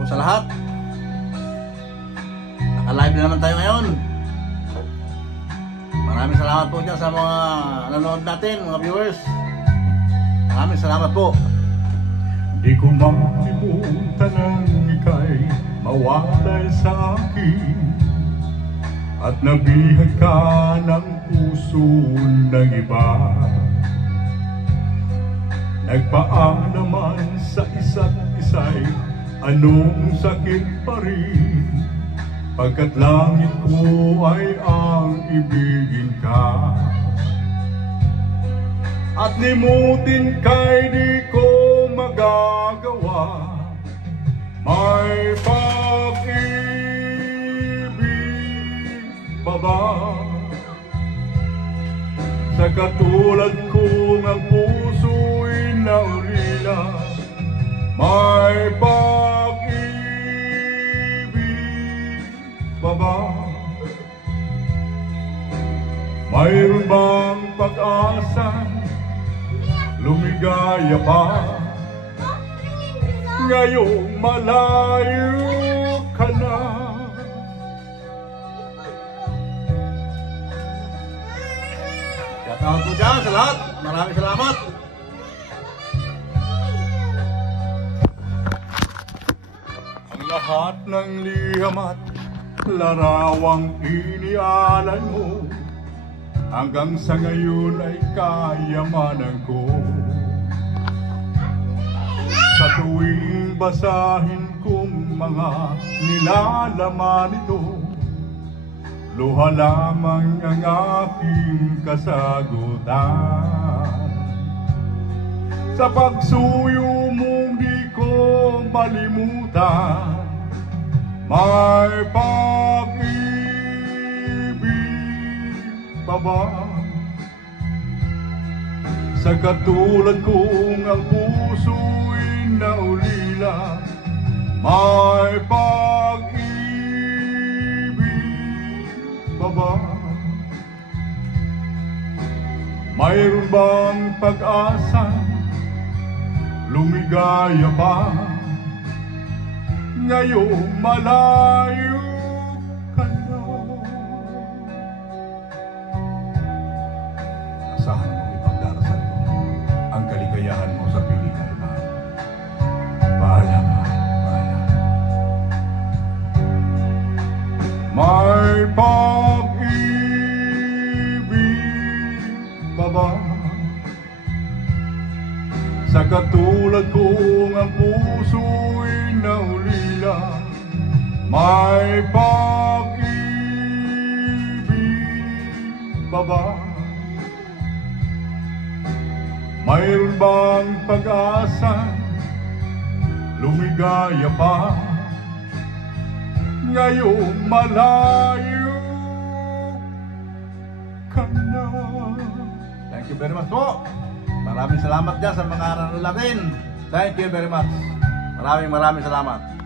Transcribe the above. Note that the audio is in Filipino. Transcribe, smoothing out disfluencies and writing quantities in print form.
po sa lahat. Naka-live na naman tayo ngayon. Maraming salamat po dyan sa mga nanonood natin, mga viewers. Maraming salamat po. Di ko makalimutan ang ika'y mawalay sa akin, at nabihag ka ng puso ng iba. Nagpaalaman sa isa't isa'y anong sakit pa rin, pagkat langit ko ay ang ibigin ka. At limutin ka'y di ko magagawa, may pag-ibig pa ba? Sa katulad kong ang puso'y naulila, may pag-ibig pa ba? Mayroon bang pag-asa, lumigaya pa? Ngayong malayo ka na. Shout out po dyan sa lahat. Maraming salamat. Ang lahat ng liham at larawang inialay mo, hanggang sa ngayon ay kayamanan ko. Sa tuwing basahin kong mga nilalaman ito, luha lamang ang aking kasagutan. Sa pagsuyo mong di ko malimutan, may pag-ibig pa ba? Sa katulad kong ang puso'y naulila, may pag-ibig pa ba? Mayroon bang pag-asa, lumigaya pa? Ngayong malayo ka na. Asahan mo ipagdarasal mo ang kaligayahan mo sa piling ng iba. Bahala ka, bahala. May pag-ibig pa ba? Sa katulad kong ang puso'y naulila, may pag-ibig pa ba? Mayroon bang pag-asa, lumigaya pa? Ngayong malayo ka na. Thank you very much po. Maraming salamat dyan sa mga nanonood natin. Thank you very much. Maraming salamat.